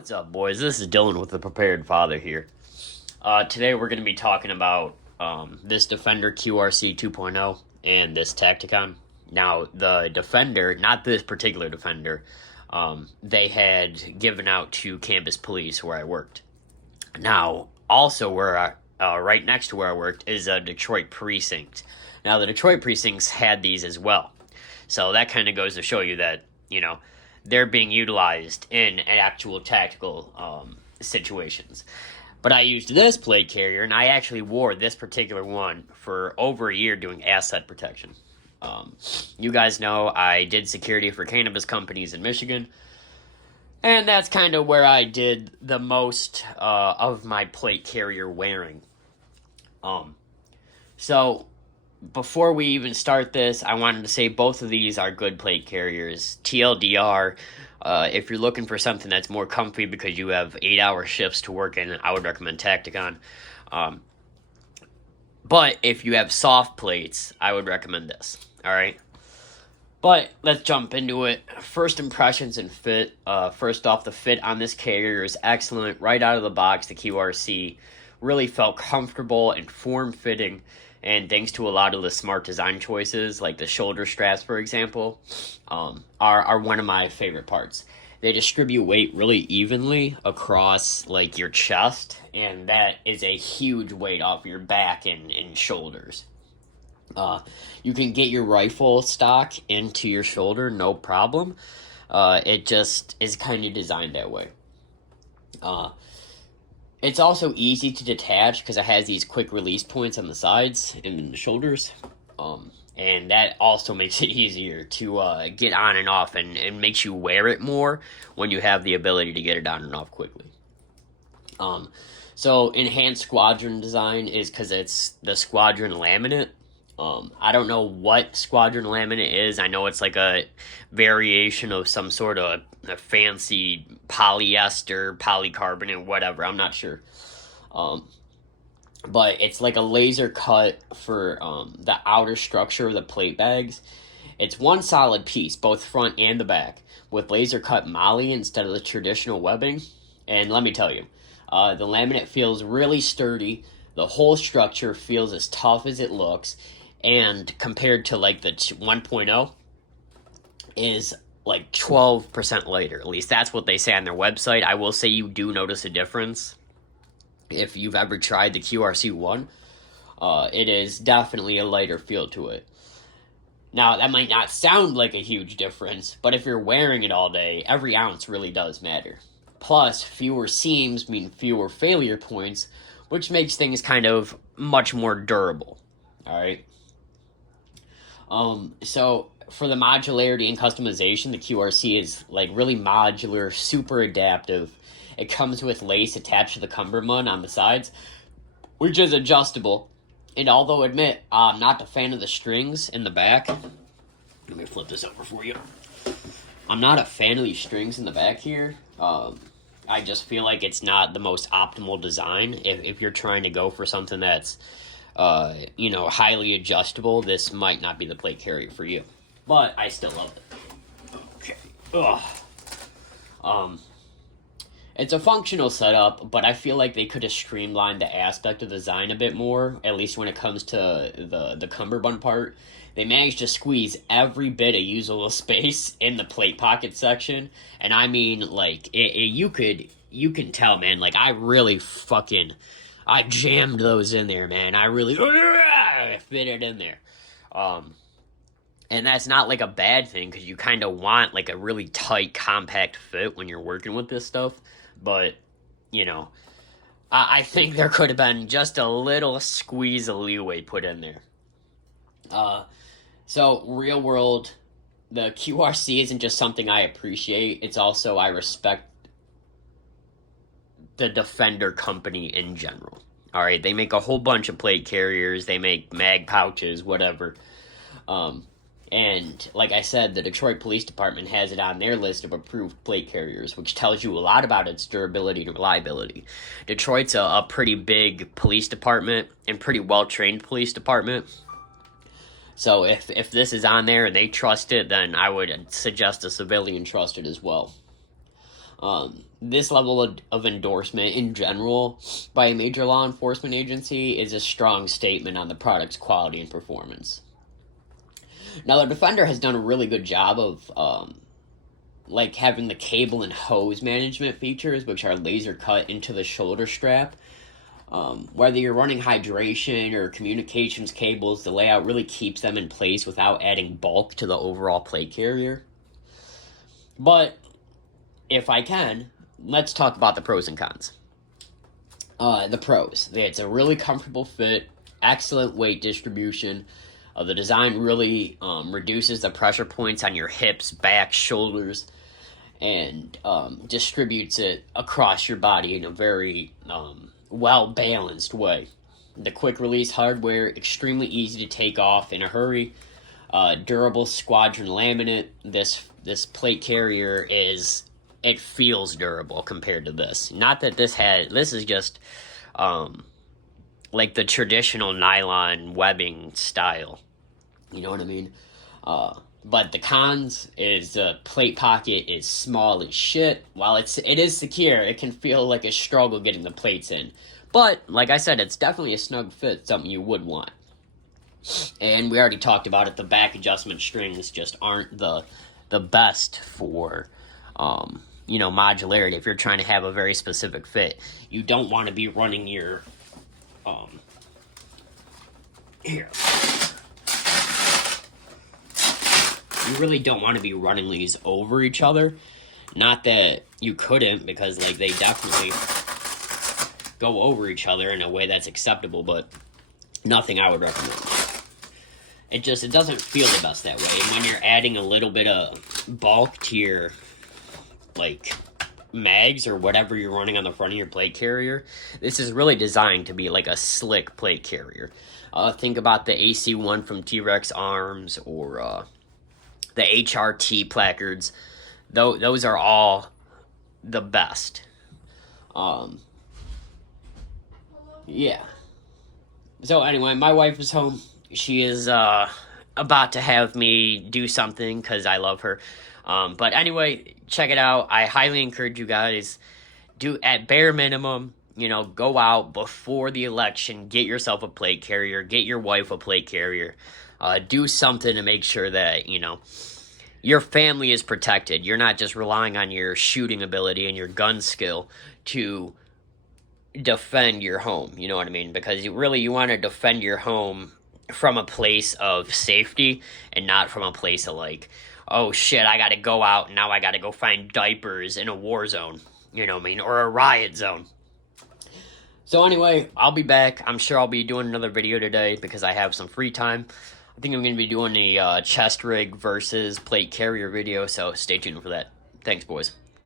What's up, boys? This is Dylan with the Prepared Father here. Today we're going to be talking about this Defender QRC 2.0 and this Tacticon. Now, the Defender, not this particular Defender, they had given out to campus police where I worked. Now, also right next to where I worked is a Detroit precinct. Now, the Detroit precincts had these as well. So that kind of goes to show you that, they're being utilized in actual tactical situations. But I used this plate carrier, and I actually wore this particular one for over a year doing asset protection. You guys know I did security for cannabis companies in Michigan, and that's kind of where I did the most of my plate carrier wearing. So before we even start this, I wanted to say both of these are good plate carriers. TLDR, if you're looking for something that's more comfy because you have 8-hour shifts to work in, I would recommend Tacticon. But if you have soft plates, I would recommend this. All right. But let's jump into it. First impressions and fit. First off, the fit on this carrier is excellent. Right out of the box, the QRC really felt comfortable and form-fitting. And thanks to a lot of the smart design choices, like the shoulder straps, for example, are one of my favorite parts. They distribute weight really evenly across, like, your chest, and that is a huge weight off your back and shoulders. You can get your rifle stock into your shoulder, no problem. It just is kind of designed that way. It's also easy to detach because it has these quick release points on the sides and in the shoulders. And that also makes it easier to get on and off and makes you wear it more when you have the ability to get it on and off quickly. So enhanced squadron design is because it's the squadron laminate. I don't know what squadron laminate is. I know it's like a variation of some sort of a fancy polyester, polycarbonate, whatever. I'm not sure. But it's like a laser cut for the outer structure of the plate bags. It's one solid piece, both front and the back, with laser cut moly instead of the traditional webbing. And let me tell you, the laminate feels really sturdy. The whole structure feels as tough as it looks. And compared to like the 1.0 is like 12% lighter. At least that's what they say on their website. I will say you do notice a difference if you've ever tried the QRC 1. It is definitely a lighter feel to it. Now, that might not sound like a huge difference, but if you're wearing it all day, every ounce really does matter. Plus, fewer seams mean fewer failure points, which makes things kind of much more durable. All right. So for the modularity and customization, the QRC is like really modular, super adaptive. It comes with lace attached to the cummerbund on the sides, which is adjustable. And although admit, I'm not a fan of the strings in the back. Let me flip this over for you. I'm not a fan of these strings in the back here. I just feel like it's not the most optimal design. If you're trying to go for something that's highly adjustable, this might not be the plate carrier for you. But I still love it. Okay. It's a functional setup, but I feel like they could have streamlined the aspect of the design a bit more, at least when it comes to the cummerbund part. They managed to squeeze every bit of usable space in the plate pocket section, and I mean, like, you can tell, man, like, I jammed those in there, man. I really fit it in there. And that's not like a bad thing because you kind of want like a really tight, compact fit when you're working with this stuff. But, I think there could have been just a little squeeze of leeway put in there. So, real world, the QRC isn't just something I appreciate. It's also I respect the Defender company in general. All right, they make a whole bunch of plate carriers. They make mag pouches, whatever. And like I said, the Detroit Police Department has it on their list of approved plate carriers, which tells you a lot about its durability and reliability. Detroit's a pretty big police department and pretty well-trained police department. So if this is on there and they trust it, then I would suggest a civilian trust it as well. This level of endorsement in general by a major law enforcement agency is a strong statement on the product's quality and performance. Now, the Defender has done a really good job of like having the cable and hose management features, which are laser cut into the shoulder strap. Whether you're running hydration or communications cables, the layout really keeps them in place without adding bulk to the overall plate carrier. But if I can, let's talk about the pros and cons. The pros. It's a really comfortable fit, excellent weight distribution. The design really reduces the pressure points on your hips, back, shoulders, and distributes it across your body in a very well-balanced way. The quick-release hardware, extremely easy to take off in a hurry. Durable squadron laminate. This plate carrier it feels durable compared to this. Not that this is just like the traditional nylon webbing style. You know what I mean? But the cons is the plate pocket is small as shit. While it is secure, it can feel like a struggle getting the plates in. But, like I said, it's definitely a snug fit, something you would want. And we already talked about it, the back adjustment strings just aren't the best for, modularity. If you're trying to have a very specific fit, you don't want to be running your, here. You really don't want to be running these over each other. Not that you couldn't, because like they definitely go over each other in a way that's acceptable, but nothing I would recommend. It doesn't feel the best that way. And when you're adding a little bit of bulk to your like mags or whatever you're running on the front of your plate carrier, this is really designed to be like a slick plate carrier. Think about the AC1 from T-Rex Arms or the HRT placards. Those are all the best. Yeah. So anyway, my wife is home. She is about to have me do something because I love her. But anyway, check it out. I highly encourage you guys, do at bare minimum, go out before the election, get yourself a plate carrier, get your wife a plate carrier. Do something to make sure that, your family is protected. You're not just relying on your shooting ability and your gun skill to defend your home. You know what I mean? Because you want to defend your home from a place of safety and not from a place of like, oh shit, I gotta go out and now I gotta go find diapers in a war zone. You know what I mean? Or a riot zone. So anyway, I'll be back. I'm sure I'll be doing another video today because I have some free time. I think I'm going to be doing a chest rig versus plate carrier video, so stay tuned for that. Thanks, boys.